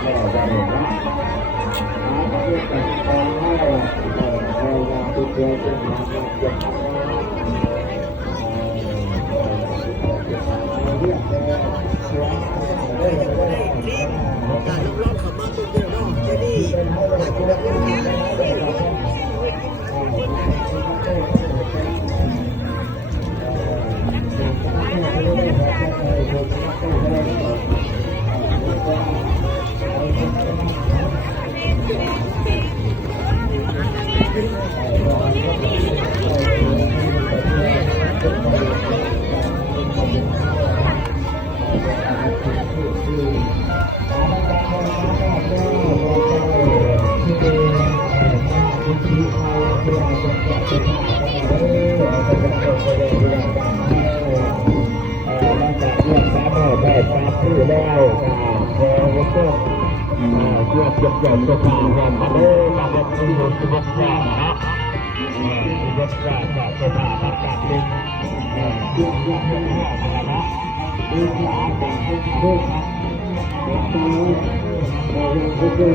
การรับรองเขามาตัวเดียวเนาะจะดีหลายคนแบบนี้เก็บเงินก็ทำงานมาเลยมาเก็บเงินก็ทำงานนะก็ทำงานก็ทำการเล่นเก็บเงินก็ทำงานนะดูแลกันดูแลดูแลดูแล